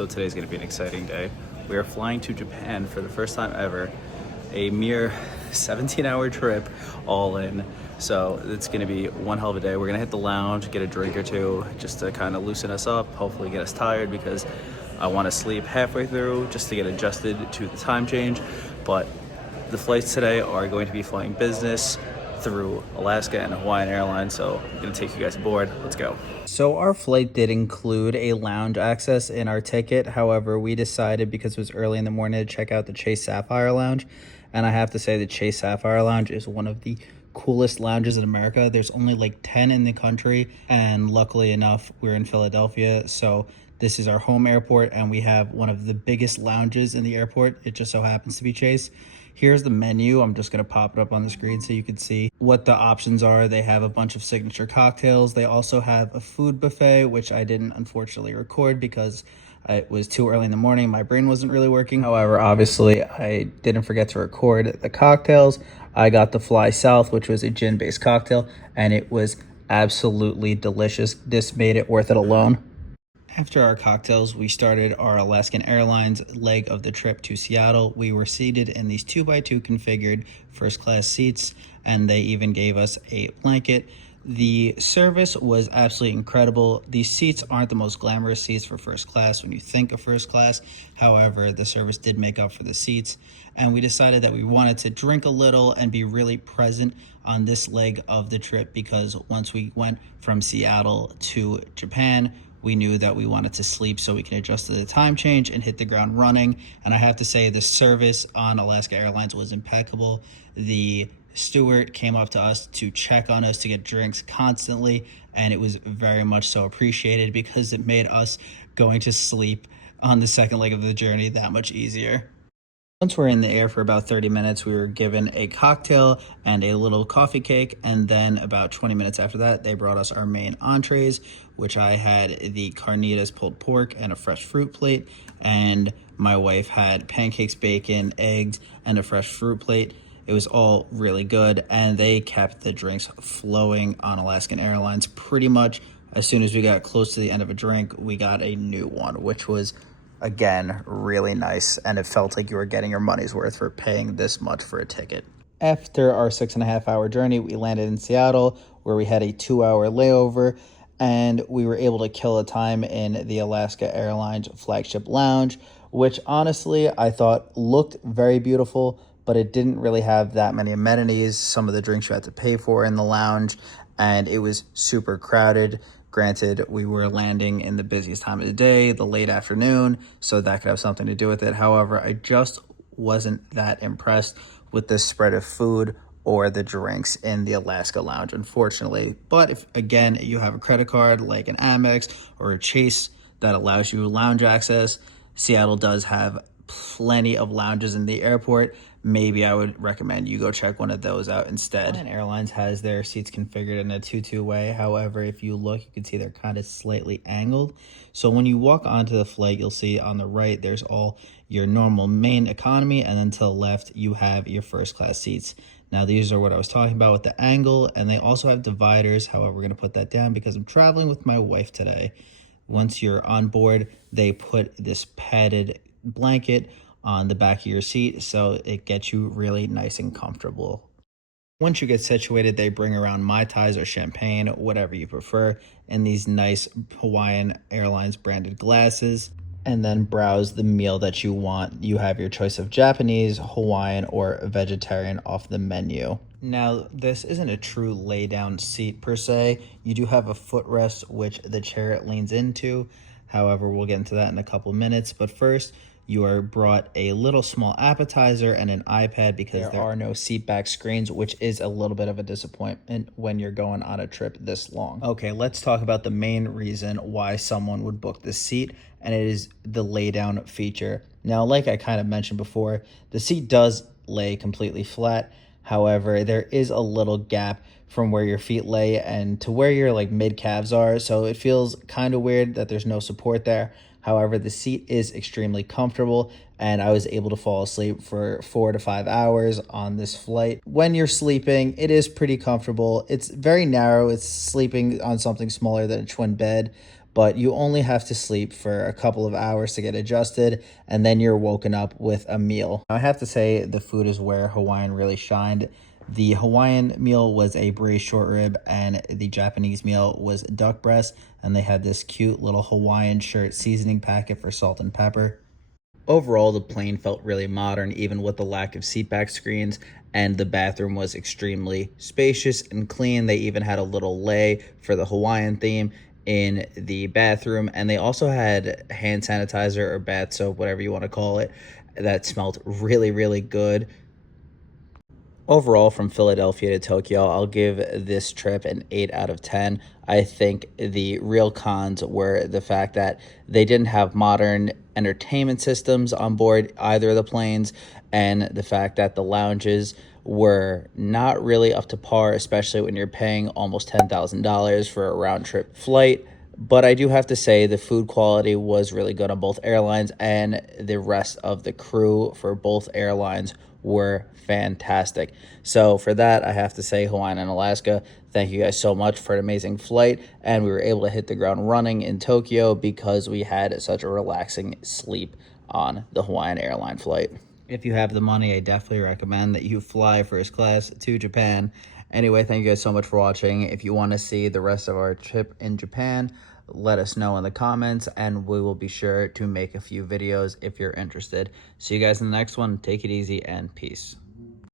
So today's going to be an exciting day. We are flying to Japan for the first time ever, a mere 17-hour trip all in. So it's going to be one hell of a day. We're going to hit the lounge, get a drink or two just to kind of loosen us up, hopefully get us tired because I want to sleep halfway through just to get adjusted to the time change. But the flights today are going to be flying business through Alaska and Hawaiian Airlines, so I'm going to take you guys aboard. Let's go. So our flight did include a lounge access in our ticket. However, we decided because it was early in the morning to check out the Chase Sapphire Lounge. And I have to say the Chase Sapphire Lounge is one of the coolest lounges in America. There's only like 10 in the country, and luckily enough, we're in Philadelphia. So this is our home airport, and we have one of the biggest lounges in the airport. It just so happens to be Chase. Here's the menu. I'm just going to pop it up on the screen so you can see what the options are. They have a bunch of signature cocktails. They also have a food buffet, which I didn't unfortunately record because it was too early in the morning. My brain wasn't really working. However, obviously, I didn't forget to record the cocktails. I got the Fly South, which was a gin-based cocktail, and it was absolutely delicious. This made it worth it alone. After our cocktails, we started our Alaskan Airlines leg of the trip to Seattle. We were seated in these 2x2 configured first class seats, and they even gave us a blanket. The service was absolutely incredible. These seats aren't the most glamorous seats for first class when you think of first class. However, the service did make up for the seats, and we decided that we wanted to drink a little and be really present on this leg of the trip because once we went from Seattle to Japan, we knew that we wanted to sleep so we can adjust to the time change and hit the ground running. And I have to say the service on Alaska Airlines was impeccable. The steward came up to us to check on us, to get drinks constantly, and it was very much so appreciated because it made us going to sleep on the second leg of the journey that much easier. Once we're in the air for about 30 minutes, we were given a cocktail and a little coffee cake. And then about 20 minutes after that, they brought us our main entrees, which I had the carnitas pulled pork and a fresh fruit plate. And my wife had pancakes, bacon, eggs, and a fresh fruit plate. It was all really good. And they kept the drinks flowing on Alaskan Airlines. Pretty much as soon as we got close to the end of a drink, we got a new one, which was again, really nice, and it felt like you were getting your money's worth for paying this much for a ticket. After our 6.5-hour journey, we landed in Seattle, where we had a 2-hour layover, and we were able to kill a time in the Alaska Airlines flagship lounge, which honestly I thought looked very beautiful, but it didn't really have that many amenities. Some of the drinks you had to pay for in the lounge, and it was super crowded. Granted, we were landing in the busiest time of the day, the late afternoon, so that could have something to do with it. However, I just wasn't that impressed with the spread of food or the drinks in the Alaska lounge, unfortunately. But if, again, you have a credit card like an Amex or a Chase that allows you lounge access, Seattle does have plenty of lounges in the airport. Maybe I would recommend you go check one of those out instead. Hawaiian Airlines has their seats configured in a 2-2 way. However, if you look, you can see they're kind of slightly angled. So when you walk onto the flight, you'll see on the right, there's all your normal main economy, and then to the left, you have your first class seats. Now, these are what I was talking about with the angle, and they also have dividers. However, we're going to put that down because I'm traveling with my wife today. Once you're on board, they put this padded blanket on the back of your seat so it gets you really nice and comfortable. Once you get situated, they bring around Mai Tais or champagne, whatever you prefer, in these nice Hawaiian Airlines branded glasses, and then browse the meal that you want. You have your choice of Japanese, Hawaiian, or vegetarian off the menu. Now, this isn't a true lay-down seat per se. You do have a footrest, which the chair leans into. However, we'll get into that in a couple minutes. But first, you are brought a little small appetizer and an iPad because there are no seat back screens, which is a little bit of a disappointment when you're going on a trip this long. Okay, let's talk about the main reason why someone would book this seat, and it is the lay down feature. Now, like I kind of mentioned before, the seat does lay completely flat. However, there is a little gap from where your feet lay and to where your like mid calves are. So it feels kind of weird that there's no support there. However, the seat is extremely comfortable, and I was able to fall asleep for 4 to 5 hours on this flight. When you're sleeping, it is pretty comfortable. It's very narrow. It's sleeping on something smaller than a twin bed, but you only have to sleep for a couple of hours to get adjusted, and then you're woken up with a meal. I have to say the food is where Hawaiian really shined. The Hawaiian meal was a braised short rib, and the Japanese meal was duck breast, and they had this cute little Hawaiian shirt seasoning packet for salt and pepper. Overall, the plane felt really modern, even with the lack of seatback screens, and the bathroom was extremely spacious and clean. They even had a little lei for the Hawaiian theme in the bathroom, and they also had hand sanitizer or bath soap, whatever you want to call it, that smelled really, really good. Overall, from Philadelphia to Tokyo, I'll give this trip an 8 out of 10. I think the real cons were the fact that they didn't have modern entertainment systems on board either of the planes, and the fact that the lounges were not really up to par, especially when you're paying almost $10,000 for a round trip flight. But I do have to say the food quality was really good on both airlines, and the rest of the crew for both airlines were fantastic. So for that, I have to say Hawaiian and Alaska, thank you guys so much for an amazing flight, and we were able to hit the ground running in Tokyo because we had such a relaxing sleep on the Hawaiian airline flight. If you have the money, I definitely recommend that you fly first class to Japan. Anyway, thank you guys so much for watching. If you want to see the rest of our trip in Japan, let us know in the comments, and we will be sure to make a few videos if you're interested. See you guys in the next one. Take it easy, and peace.